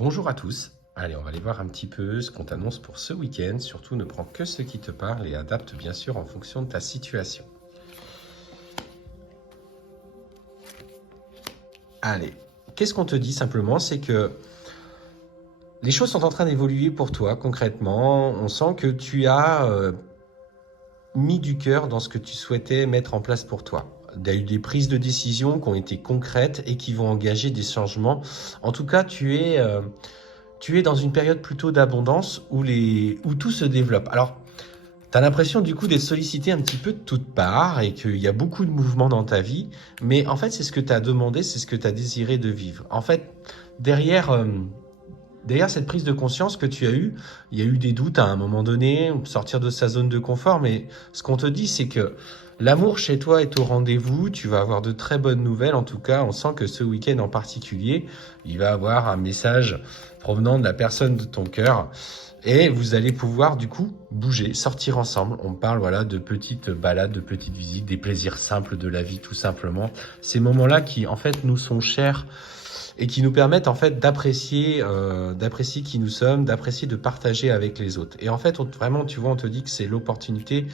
Bonjour à tous. Allez, on va aller voir un petit peu ce qu'on t'annonce pour ce week-end. Surtout, ne prends que ce qui te parle et adapte bien sûr en fonction de ta situation. Allez, qu'est-ce qu'on te dit simplement? C'est que les choses sont en train d'évoluer pour toi concrètement. On sent que tu as mis du cœur dans ce que tu souhaitais mettre en place pour toi. Il y a eu des prises de décision qui ont été concrètes et qui vont engager des changements. En tout cas, tu es dans une période plutôt d'abondance où tout se développe. Alors, tu as l'impression du coup d'être sollicité un petit peu de toutes parts et qu'il y a beaucoup de mouvements dans ta vie, mais en fait c'est ce que tu as demandé, c'est ce que tu as désiré de vivre. En fait, derrière cette prise de conscience que tu as eue, il y a eu des doutes à un moment donné, sortir de sa zone de confort, mais ce qu'on te dit c'est que l'amour chez toi est au rendez-vous, tu vas avoir de très bonnes nouvelles, en tout cas on sent que ce week-end en particulier, il va avoir un message provenant de la personne de ton cœur. Et vous allez pouvoir du coup bouger, sortir ensemble. On parle voilà de petites balades, de petites visites, des plaisirs simples de la vie tout simplement. Ces moments-là qui en fait nous sont chers et qui nous permettent en fait d'apprécier qui nous sommes, d'apprécier de partager avec les autres. Et en fait vraiment tu vois on te dit que c'est l'opportunité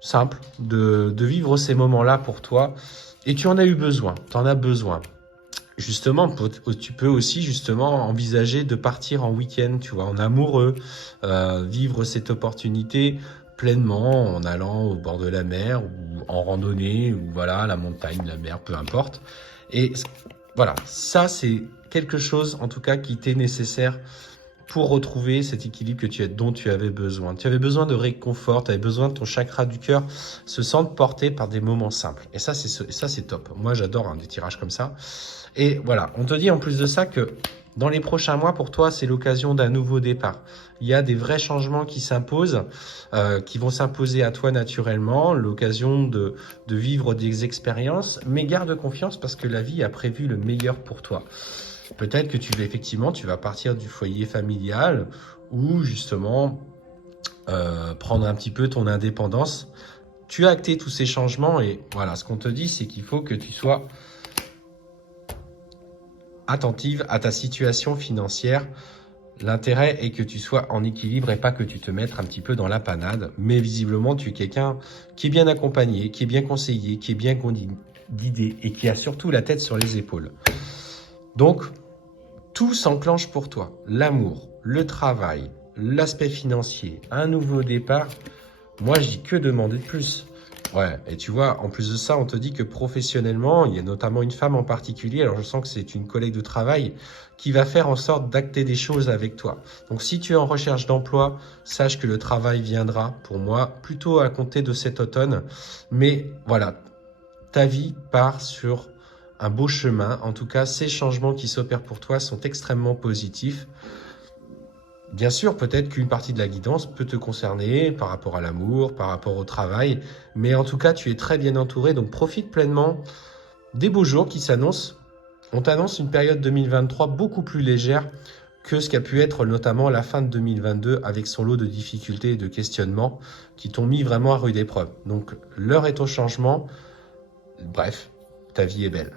simple de vivre ces moments-là pour toi. Et tu en as eu besoin, tu en as besoin. Justement, tu peux aussi justement envisager de partir en week-end, tu vois, en amoureux, vivre cette opportunité pleinement en allant au bord de la mer ou en randonnée ou voilà, la montagne, la mer, peu importe. Et voilà, ça c'est quelque chose en tout cas qui t'est nécessaire pour retrouver cet équilibre dont tu avais besoin. Tu avais besoin de réconfort, tu avais besoin de ton chakra du cœur se sente porté par des moments simples. Et ça, c'est top. Moi, j'adore des tirages comme ça. Et voilà, on te dit en plus de ça que dans les prochains mois, pour toi, c'est l'occasion d'un nouveau départ. Il y a des vrais changements qui s'imposent, qui vont s'imposer à toi naturellement, l'occasion de vivre des expériences, mais garde confiance parce que la vie a prévu le meilleur pour toi. Peut-être que tu vas partir du foyer familial ou justement prendre un petit peu ton indépendance. Tu as acté tous ces changements et voilà, ce qu'on te dit, c'est qu'il faut que tu sois attentive à ta situation financière. L'intérêt est que tu sois en équilibre et pas que tu te mettes un petit peu dans la panade. Mais visiblement, tu es quelqu'un qui est bien accompagné, qui est bien conseillé, qui est bien guidé et qui a surtout la tête sur les épaules. Donc, tout s'enclenche pour toi. L'amour, le travail, l'aspect financier, un nouveau départ. Moi, je dis que demander de plus. Ouais, et tu vois, en plus de ça, on te dit que professionnellement, il y a notamment une femme en particulier, alors je sens que c'est une collègue de travail, qui va faire en sorte d'acter des choses avec toi. Donc si tu es en recherche d'emploi, sache que le travail viendra, pour moi, plutôt à compter de cet automne. Mais voilà, ta vie part sur un beau chemin. En tout cas, ces changements qui s'opèrent pour toi sont extrêmement positifs. Bien sûr, peut-être qu'une partie de la guidance peut te concerner par rapport à l'amour, par rapport au travail, mais en tout cas, tu es très bien entouré, donc profite pleinement des beaux jours qui s'annoncent. On t'annonce une période 2023 beaucoup plus légère que ce qu'a pu être notamment la fin de 2022 avec son lot de difficultés et de questionnements qui t'ont mis vraiment à rude épreuve. Donc, l'heure est au changement. Bref, ta vie est belle.